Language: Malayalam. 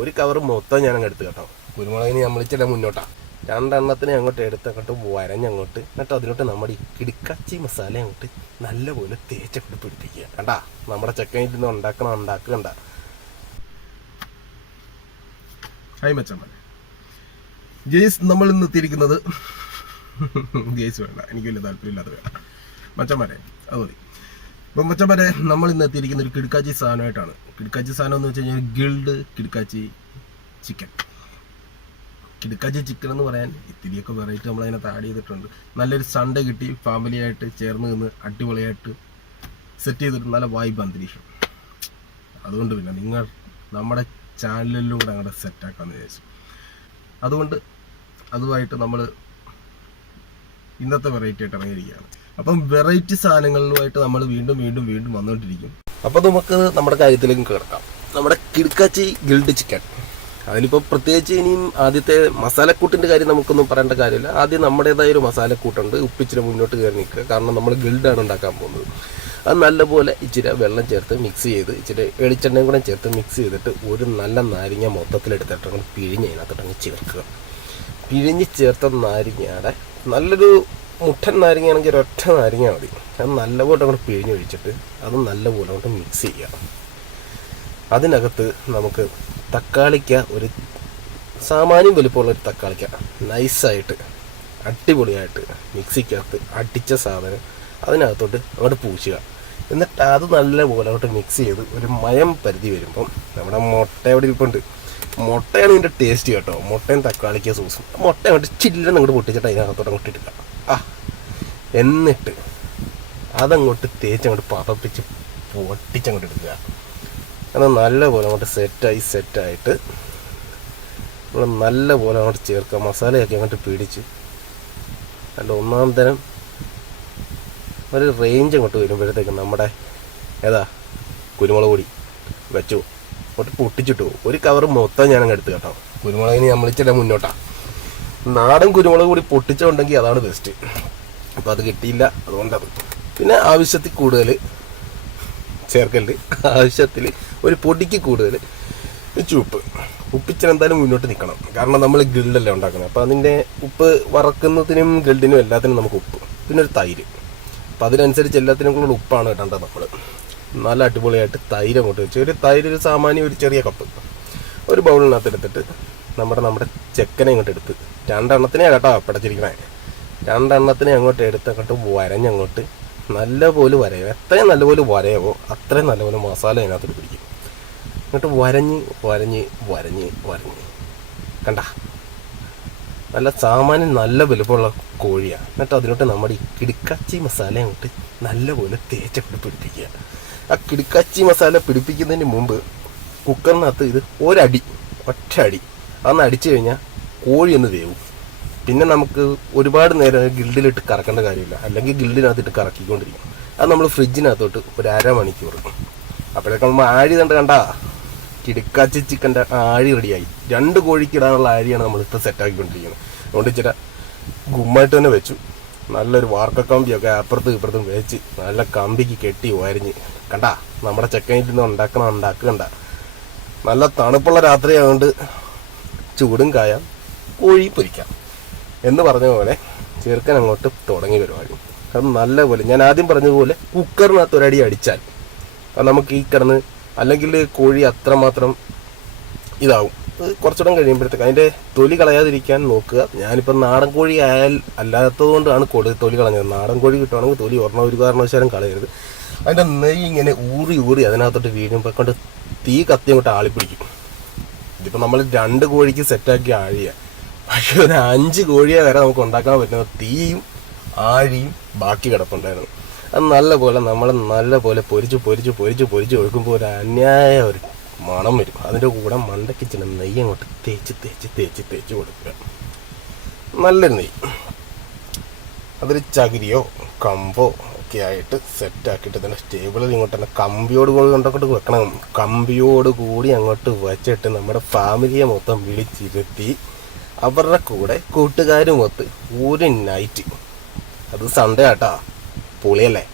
ഒരു കവർ മൊത്തം ഞാൻ അങ്ങ് എടുത്ത് കേട്ടോ. കുരുമുളകിന് നമ്മൾ ഇച്ചിരി മുന്നോട്ടാ. രണ്ടെണ്ണത്തിന് അങ്ങോട്ട് എടുത്തങ്ങോട്ട് വരഞ്ഞങ്ങോട്ട് എന്നിട്ട് അതിലോട്ട് നമ്മുടെ ഈ കിടിക്കച്ചി മസാല അങ്ങോട്ട് നല്ലപോലെ തേച്ചങ്ങോട്ട് പിടിപ്പിക്കുക. കണ്ടാ? നമ്മുടെ ചെക്കനിൽ നിന്ന് ഉണ്ടാക്കണം ഉണ്ടാക്കണ്ട ജെയ്സ് നമ്മൾ ഇന്ന് എത്തിയിരിക്കുന്നത് ജെയ്സ് വേണ്ട. എനിക്ക് വലിയ താല്പര്യമില്ലാത്ത വേണ്ട മച്ചന്മാരെ അത് മതി. അപ്പം പറയാം നമ്മൾ ഇന്ന് എത്തിയിരിക്കുന്ന ഒരു കിടക്കാച്ചി സാധനമായിട്ടാണ്. കിടക്കാച്ചി സാധനം എന്ന് വെച്ച് കഴിഞ്ഞാൽ ഗിൽഡ് കിടക്കാച്ചി ചിക്കൻ. കിടക്കാച്ചി ചിക്കൻ എന്ന് പറയാൻ ഇത്തിരിയൊക്കെ വെറൈറ്റി നമ്മൾ അതിനകത്ത് ആഡ് ചെയ്തിട്ടുണ്ട്. നല്ലൊരു സൺഡേ കിട്ടി ഫാമിലിയായിട്ട് ചേർന്ന് നിന്ന് അടിപൊളിയായിട്ട് സെറ്റ് ചെയ്തിട്ട് നല്ല വൈബ് അന്തരീക്ഷം. അതുകൊണ്ട് പിന്നെ നിങ്ങൾ നമ്മുടെ ചാനലിലൂടെ അങ്ങോട്ട് സെറ്റാക്കാന്ന് വിചാരിച്ചു. അതുകൊണ്ട് അതുമായിട്ട് നമ്മൾ ഇന്നത്തെ വെറൈറ്റി ആയിട്ട് ഇറങ്ങിയിരിക്കുകയാണ്. അപ്പം വെറൈറ്റി സാധനങ്ങളിലുമായിട്ട് നമ്മൾ വീണ്ടും വീണ്ടും വീണ്ടും വന്നുകൊണ്ടിരിക്കും അപ്പോൾ നമുക്ക് നമ്മുടെ കാര്യത്തിലേക്ക് കിടക്കാം. നമ്മുടെ കിടക്കാച്ചി ഗിൽഡ് ചിക്കൻ അതിനിപ്പോൾ പ്രത്യേകിച്ച് ഇനിയും ആദ്യത്തെ മസാലക്കൂട്ടിന്റെ കാര്യം നമുക്കൊന്നും പറയേണ്ട കാര്യമില്ല. ആദ്യം നമ്മുടേതായ ഒരു മസാലക്കൂട്ടുണ്ട്. ഉപ്പിച്ചിരി മുന്നോട്ട് കയറി നിൽക്കുക. കാരണം നമ്മൾ ഗിൽഡാണ് ഉണ്ടാക്കാൻ പോകുന്നത്. അത് നല്ലപോലെ ഇച്ചിരി വെള്ളം ചേർത്ത് മിക്സ് ചെയ്ത് ഇച്ചിരി വെളിച്ചെണ്ണയും കൂടെ ചേർത്ത് മിക്സ് ചെയ്തിട്ട് ഒരു നല്ല നാരങ്ങ മൊത്തത്തിലെടുത്തിട്ട് അങ്ങ് പിഴിഞ്ഞ് അതിനകത്തോട്ട് അങ്ങ് ചേർക്കുക. പിഴിഞ്ഞ് ചേർത്ത നാരങ്ങയുടെ നല്ലൊരു മുട്ടൻ നാരങ്ങയാണെങ്കിൽ ഒരൊറ്റ നാരങ്ങ മതി. അത് നല്ലപോലെ അങ്ങോട്ട് പിഴിഞ്ഞ് ഒഴിച്ചിട്ട് അത് നല്ലപോലെ അങ്ങോട്ട് മിക്സ് ചെയ്യുക അതിനകത്ത് നമുക്ക് തക്കാളിക്ക ഒരു സാമാന്യം വലുപ്പമുള്ള ഒരു തക്കാളിക്ക നൈസായിട്ട് അടിപൊളിയായിട്ട് മിക്സിക്കകത്ത് അടിച്ച സാധനം അതിനകത്തോട്ട് അങ്ങോട്ട് പൂശുക. എന്നിട്ട് അത് നല്ലപോലെ അങ്ങോട്ട് മിക്സ് ചെയ്ത് ഒരു മയം പരിധി വരുമ്പം നമ്മുടെ മുട്ട എവിടെ ഇരിപ്പുണ്ട്? മുട്ടയാണ് ഇതിന്റെ ടേസ്റ്റ് കേട്ടോ. മുട്ടയും തക്കാളിക്ക സോസും മുട്ട അങ്ങോട്ട് ചില്ലൻ അങ്ങോട്ട് പൊട്ടിച്ചിട്ട് അതിനകത്തോട്ട് അങ്ങോട്ട് ഇടുക ആ എന്നിട്ട് അതങ്ങോട്ട് തേച്ച് അങ്ങോട്ട് പതപ്പിച്ച് പൊട്ടിച്ചങ്ങോട്ട് എടുക്കുക എന്നാൽ നല്ലപോലെ അങ്ങോട്ട് സെറ്റായി സെറ്റായിട്ട് നമ്മൾ നല്ലപോലെ അങ്ങോട്ട് ചേർക്കുക. മസാലയൊക്കെ അങ്ങോട്ട് പിടിച്ച് അല്ല ഒന്നാം തരം ഒരു റേഞ്ച് അങ്ങോട്ട് വരുമ്പോഴത്തേക്കും നമ്മുടെ ഏതാ കുരുമുളക് പൊടി വെച്ചു. അങ്ങോട്ട് പൊട്ടിച്ചിട്ടു ഒരു കവർ മൊത്തം ഞാൻ അങ്ങ് എടുത്ത് കേട്ടോ. കുരുമുളകിന് നമ്മൾ ഇച്ചിരി മുന്നോട്ടാ. നാടൻ കുരുമുളക് കൂടി പൊട്ടിച്ചുണ്ടെങ്കിൽ അതാണ് ബെസ്റ്റ് അപ്പോൾ അത് കിട്ടിയില്ല അതുകൊണ്ടത്. പിന്നെ ആവശ്യത്തിൽ കൂടുതൽ ചേർക്കലുണ്ട് ആവശ്യത്തിൽ ഒരു പൊടിക്ക് കൂടുതൽ ചുപ്പ് ഉപ്പിച്ചിന് എന്തായാലും മുന്നോട്ട് നിൽക്കണം കാരണം നമ്മൾ ഗ്രില്ലല്ലേ ഉണ്ടാക്കുന്നത്. അപ്പോൾ അതിന്റെ ഉപ്പ് വറക്കുന്നതിനും ഗിൽഡിനും എല്ലാത്തിനും നമുക്ക് ഉപ്പ്. പിന്നെ ഒരു തൈര്. അപ്പം അതിനനുസരിച്ച് എല്ലാത്തിനും കൂടെ ഉപ്പാണ് ഇടേണ്ടത് നമ്മൾ നല്ല അടിപൊളിയായിട്ട് തൈര് അങ്ങോട്ട് വെച്ച്. ഒരു തൈര് ഒരു സാമാന്യം ഒരു ചെറിയ കപ്പ്. ഒരു ബൗളിനകത്ത് എടുത്തിട്ട് നമ്മുടെ നമ്മുടെ ചെക്കനെ ഇങ്ങോട്ട് എടുത്ത്. രണ്ടെണ്ണത്തിനെ കേട്ടോ പിടച്ചിരിക്കണേ. രണ്ടെണ്ണത്തിനെ അങ്ങോട്ട് എടുത്ത് അങ്ങോട്ട് വരഞ്ഞങ്ങോട്ട് നല്ലപോലെ വരയോ? എത്രയും നല്ലപോലെ വരയോ? അത്രയും നല്ലപോലെ മസാല അതിനകത്ത് പിടിക്കും. എന്നിട്ട് വരഞ്ഞ് വരഞ്ഞ് വരഞ്ഞ് വരഞ്ഞ്. കണ്ട? നല്ല സാമാന്യം നല്ല വലുപ്പമുള്ള കോഴിയാണ് എന്നിട്ട് അതിലോട്ട് നമ്മുടെ ഈ കിടുക്കാച്ചി മസാല അങ്ങോട്ട് നല്ലപോലെ തേച്ചങ്ങോട്ട് പിടിപ്പിക്കുക. ആ കിടുക്കാച്ചി മസാല പിടിപ്പിക്കുന്നതിന് മുമ്പ് കുക്കറിനകത്ത് ഇത് ഒരടി ഒറ്റ അടി അതൊന്ന് അടിച്ചു കഴിഞ്ഞാൽ കോഴി ഒന്ന് വേവും. പിന്നെ നമുക്ക് ഒരുപാട് നേരം ഗിൽഡിലിട്ട് കറക്കേണ്ട കാര്യമില്ല. അല്ലെങ്കിൽ ഗിൽഡിനകത്തിട്ട് കറക്കിക്കൊണ്ടിരിക്കും. അത് നമ്മൾ ഫ്രിഡ്ജിനകത്തോട്ട് ഒരു അരമണിക്കൂർ. അപ്പോഴേക്കും നമ്മൾ ആഴി കണ്ട് കണ്ടാ കിടുക്കാച്ചി ചിക്കന്റെ ആഴി റെഡിയായി. രണ്ട് കോഴിക്കിടാനുള്ള ആഴിയാണ് നമ്മളിപ്പോൾ സെറ്റാക്കിക്കൊണ്ടിരിക്കുന്നത് അതുകൊണ്ട് ഇച്ചിരി ഗുമ്മായിട്ട് തന്നെ വെച്ചു. നല്ലൊരു വാർക്ക കമ്പിയൊക്കെ അപ്പുറത്തും ഇപ്പുറത്തും വെച്ച് നല്ല കമ്പിക്ക് കെട്ടി വരഞ്ഞ്. കണ്ടാ? നമ്മുടെ ചെക്കനിൽ നിന്ന് ഉണ്ടാക്കണം ഉണ്ടാക്കണ്ട നല്ല തണുപ്പുള്ള രാത്രി ആയതുകൊണ്ട് ചൂടും കായാം കോഴി പൊരിക്കാം. എന്ന് പറഞ്ഞ പോലെ ചെറുക്കൻ അങ്ങോട്ട് തുടങ്ങി പരിപാടി. നല്ല പോലെ ഞാൻ ആദ്യം പറഞ്ഞതുപോലെ കുക്കറിനകത്ത് ഒരടി അടിച്ചാൽ നമുക്ക് ഈ കിടന്ന് അല്ലെങ്കിൽ കോഴി അത്രമാത്രം ഇതാവും. അത് കുറച്ചുകൂടെ കഴിയുമ്പോഴത്തേക്ക് അതിന്റെ തൊലി കളയാതിരിക്കാൻ നോക്കുക. ഞാനിപ്പോൾ നാടൻ കോഴി ആയാൽ അല്ലാത്തത് കൊണ്ടാണ് കൊടു തൊലി കളഞ്ഞത്. നാടൻ കോഴി കിട്ടുവാണെങ്കിൽ തൊലി ഒരെണ്ണം ഒരു കാരണവശാലും കളയരുത്. അതിന്റെ നെയ്യ് ഇങ്ങനെ ഊറി ഊറി അതിനകത്തോട്ട് വീഴുമ്പോൾ കൊണ്ട് തീ കത്തി അങ്ങോട്ട് ആളിപ്പിടിക്കും. ഇതിപ്പോൾ നമ്മൾ രണ്ട് കോഴിക്ക് സെറ്റാക്കി ആഴിയ. പക്ഷേ ഒരു അഞ്ച് കോഴിയെ വരെ നമുക്ക് ഉണ്ടാക്കാൻ പറ്റുന്ന തീയും ആഴിയും ബാക്കി കിടപ്പുണ്ടായിരുന്നു. അത് നല്ല പോലെ നമ്മൾ നല്ല പോലെ പൊരിച്ച് പൊരിച്ച് പൊരിച്ച് പൊരിച്ച് ഒഴുക്കുമ്പോൾ ഒരു അന്യായ ഒരു മണം വരും. അതിന്റെ കൂടെ മണ്ടയ്ക്ക് ചില നെയ്യ് അങ്ങോട്ട് തേച്ച് തേച്ച് തേച്ച് തേച്ച് കൊടുക്കുക. നല്ലൊരു നെയ്യ്. അതൊരു ചകിരിയോ കമ്പോ ഒക്കെ ആയിട്ട് സെറ്റാക്കിയിട്ട് തന്നെ സ്റ്റേബിളിൽ ഇങ്ങോട്ട് തന്നെ കമ്പിയോട് കൂടി കൊണ്ടങ്ങോട്ട് വെക്കണം. കമ്പിയോട് കൂടി അങ്ങോട്ട് വെച്ചിട്ട് നമ്മുടെ ഫാമിലിയെ മൊത്തം വിളിച്ചിരുത്തി അവരുടെ കൂടെ കൂട്ടുകാരും ഒത്ത് ഒരു നൈറ്റ് അത് സൺഡേ ആട്ടാ. പൊളിയല്ലേ?